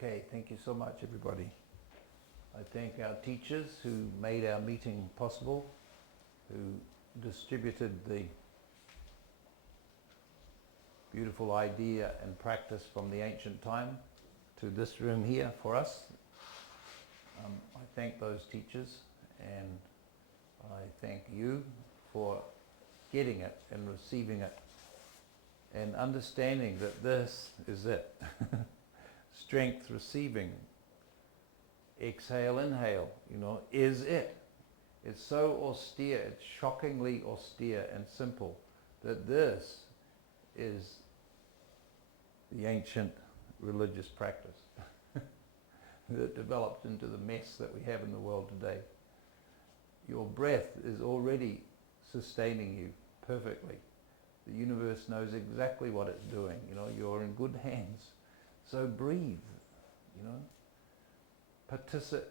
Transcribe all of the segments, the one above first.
Okay, thank you so much, everybody. I thank our teachers who made our meeting possible, who distributed the beautiful idea and practice from the ancient time to this room here for us. I thank those teachers, and I thank you for getting it and receiving it and understanding that this is it. Strength receiving, exhale, inhale, is it. It's so austere, it's shockingly austere and simple that this is the ancient religious practice that developed into the mess that we have in the world today. Your breath is already sustaining you perfectly. The universe knows exactly what it's doing. You're in good hands. So breathe,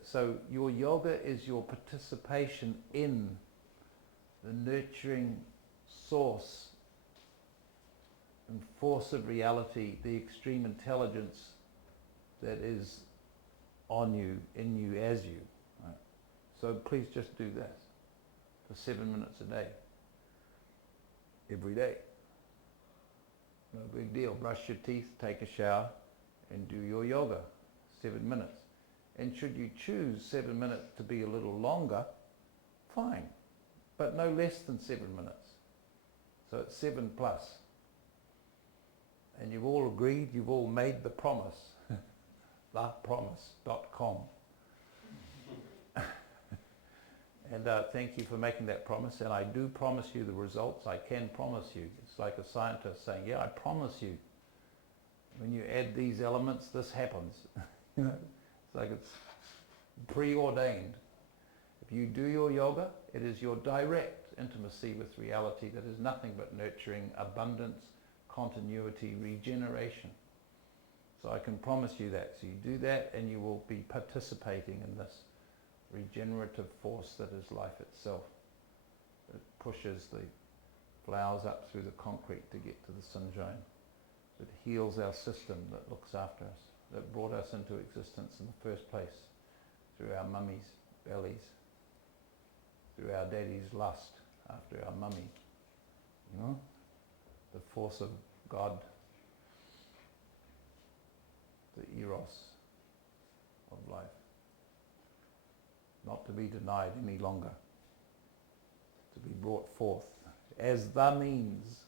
So your yoga is your participation in the nurturing source and force of reality, the extreme intelligence that is on you, in you, as you. Right? So please just do this for 7 minutes a day, every day. No big deal. Brush your teeth, take a shower, and do your yoga, 7 minutes. And should you choose 7 minutes to be a little longer, fine, but no less than 7 minutes. So it's 7 plus. And you've all agreed, you've all made the promise, thepromise.com. And thank you for making that promise, and I do promise you the results. I can promise you. It's like a scientist saying, yeah, I promise you. When you add these elements, this happens. It's like it's preordained. If you do your yoga, it is your direct intimacy with reality that is nothing but nurturing, abundance, continuity, regeneration. So I can promise you that. So you do that and you will be participating in this regenerative force that is life itself. It pushes the flowers up through the concrete to get to the sunshine. It heals our system that looks after us, that brought us into existence in the first place through our mummies' bellies, through our daddy's lust after our mummy. The force of God, the eros of life. Not to be denied any longer, to be brought forth as the means.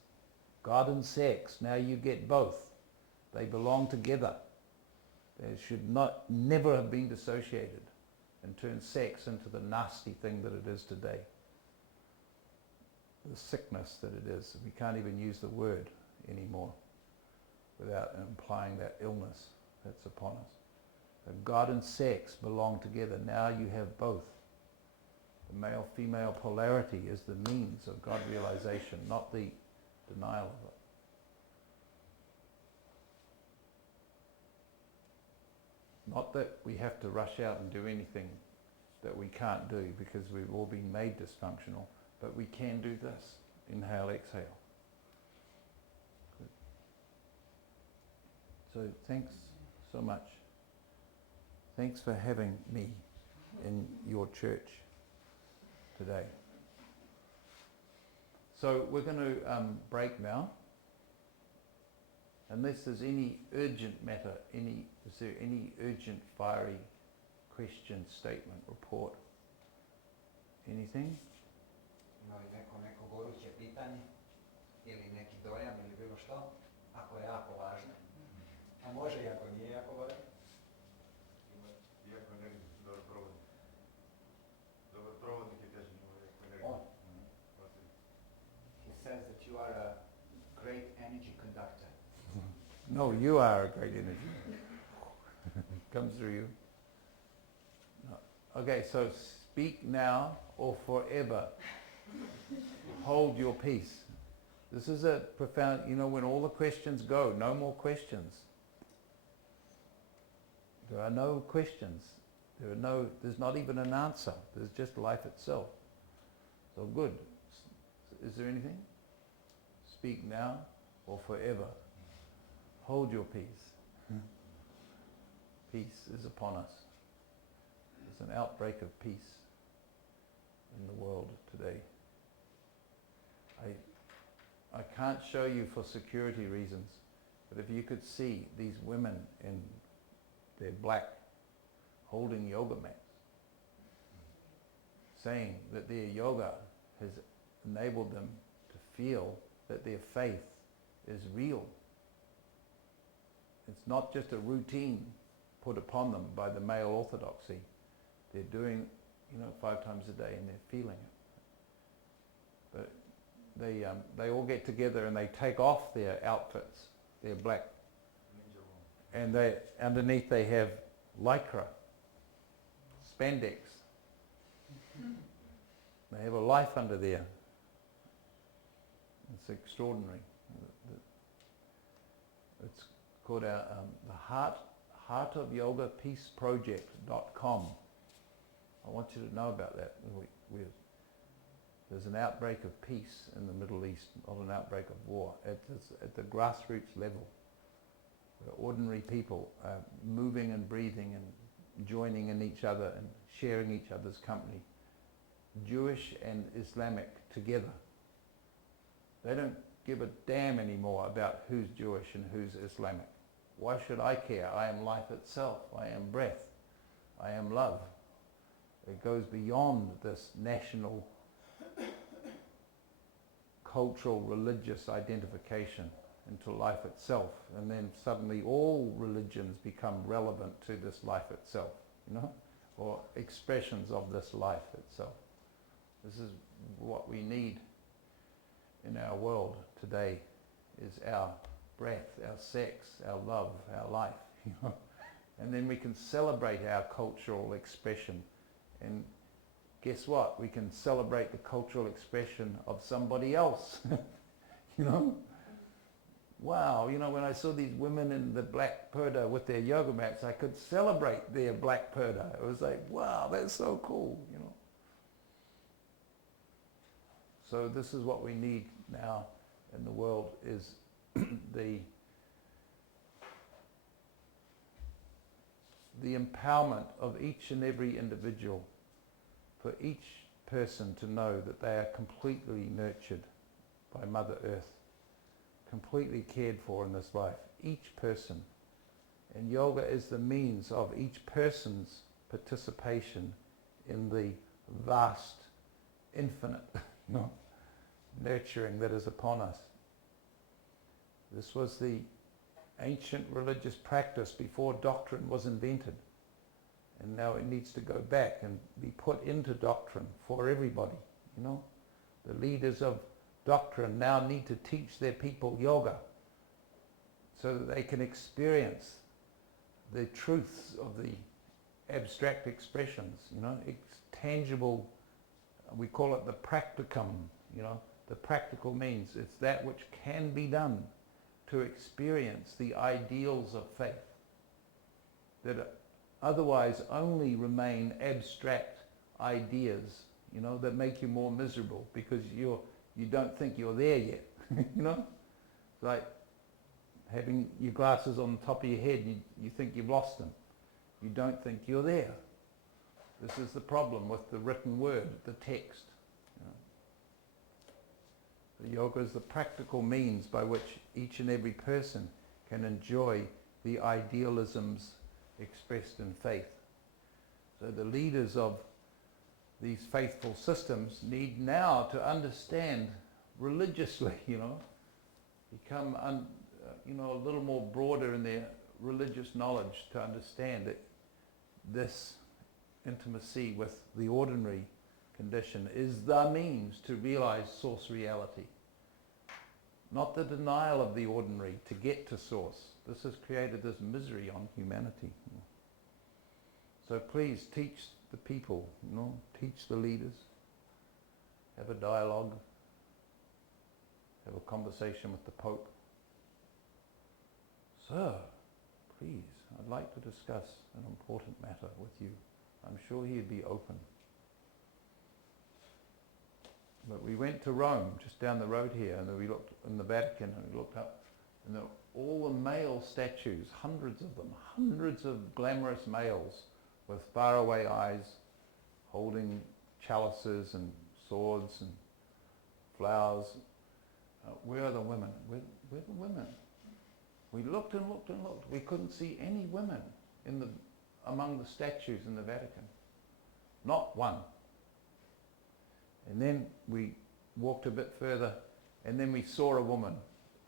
God and sex, now you get both. They belong together. They should never have been dissociated and turn sex into the nasty thing that it is today. The sickness that it is. We can't even use the word anymore without implying that illness that's upon us. God and sex belong together. Now you have both. The male-female polarity is the means of God realization, not the denial of it. Not that we have to rush out and do anything that we can't do because we've all been made dysfunctional, but we can do this. Inhale, exhale. Good. So thanks so much. Thanks for having me in your church today. So we're going to break now. Unless there's any urgent matter, is there any urgent, fiery question, statement, report? Anything? Ima li neko goruće pitanje ili neki dojam ili bilo što, ako je jako važno. A može i ako nije jako važno. Iako je negdje dobar provodnik. Dobar provodnik je kažem jako He says that you are a great energy conductor. No, you are a great energy. Comes through you. No. Okay, so speak now or forever. Hold your peace. This is a profound, when all the questions go, no more questions. There are no questions. There's not even an answer. There's just life itself. So good. Is there anything? Speak now or forever. Hold your peace. peace is upon us. There's an outbreak of peace in the world today. I can't show you for security reasons, but if you could see these women in their black holding yoga mats, saying that their yoga has enabled them to feel that their faith is real. It's not just a routine put upon them by the male orthodoxy. They're doing, 5 times a day and they're feeling it. But they all get together and they take off their outfits, their black, and underneath they have lycra, spandex. They have a life under there. It's extraordinary. It's called the heartofyogapeaceproject.com. I want you to know about that. There's an outbreak of peace in the Middle East, not an outbreak of war. At the grassroots level, where ordinary people are moving and breathing and joining in each other and sharing each other's company. Jewish and Islamic together. They don't give a damn anymore about who's Jewish and who's Islamic. Why should I care? I am life itself. I am breath. I am love. It goes beyond this national, cultural, religious identification into life itself. And then suddenly all religions become relevant to this life itself, or expressions of this life itself. This is what we need in our world today, is our breath, our sex, our love, our life, And then we can celebrate our cultural expression. And guess what? We can celebrate the cultural expression of somebody else, Wow, when I saw these women in the black purdah with their yoga mats, I could celebrate their black purdah. It was like, wow, that's so cool, So this is what we need now in the world, is the empowerment of each and every individual, for each person to know that they are completely nurtured by Mother Earth, completely cared for in this life, each person. And yoga is the means of each person's participation in the vast, infinite, nurturing that is upon us. This was the ancient religious practice before doctrine was invented. And now it needs to go back and be put into doctrine for everybody, The leaders of doctrine now need to teach their people yoga so that they can experience the truths of the abstract expressions, It's tangible. We call it the practicum, the practical means. It's that which can be done to experience the ideals of faith that otherwise only remain abstract ideas, that make you more miserable because you don't think you're there yet, It's like having your glasses on the top of your head and you think you've lost them. You don't think you're there. This is the problem with the written word, the text. The yoga is the practical means by which each and every person can enjoy the idealisms expressed in faith. So the leaders of these faithful systems need now to understand religiously, become a little more broader in their religious knowledge to understand that this intimacy with the ordinary condition is the means to realize source reality. Not the denial of the ordinary to get to source. This has created this misery on humanity. So please teach the people, teach the leaders, have a dialogue, have a conversation with the Pope. Sir, please, I'd like to discuss an important matter with you. I'm sure he'd be open. But we went to Rome, just down the road here, and we looked in the Vatican, and we looked up, and all the male statues, hundreds of them, hundreds of glamorous males with faraway eyes, holding chalices and swords and flowers. Where are the women? Where are the women? We looked and looked and looked. We couldn't see any women among the statues in the Vatican. Not one. And then we walked a bit further, and then we saw a woman,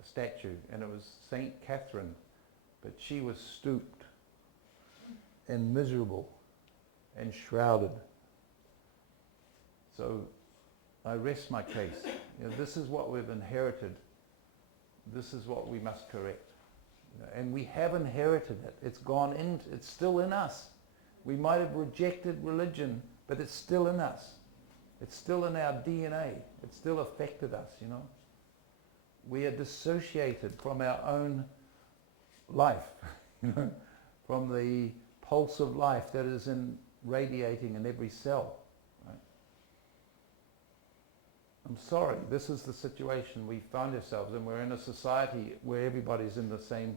a statue, and it was Saint Catherine, but she was stooped and miserable and shrouded. So I rest my case. This is what we've inherited. This is what we must correct. And we have inherited it. It's gone in, it's still in us. We might have rejected religion, but it's still in us. It's still in our DNA. It still affected us, We are dissociated from our own life, from the pulse of life that is radiating in every cell. Right? I'm sorry, this is the situation we find ourselves in. We're in a society where everybody's in the same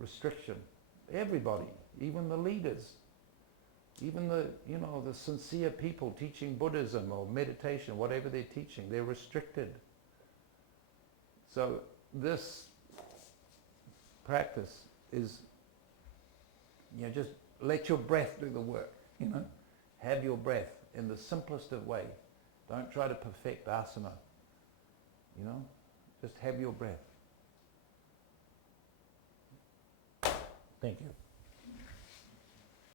restriction. Everybody, even the leaders, even the sincere people teaching Buddhism or meditation, whatever they're teaching, they're restricted. So this practice is, just let your breath do the work, Have your breath in the simplest of way. Don't try to perfect asana, Just have your breath. Thank you.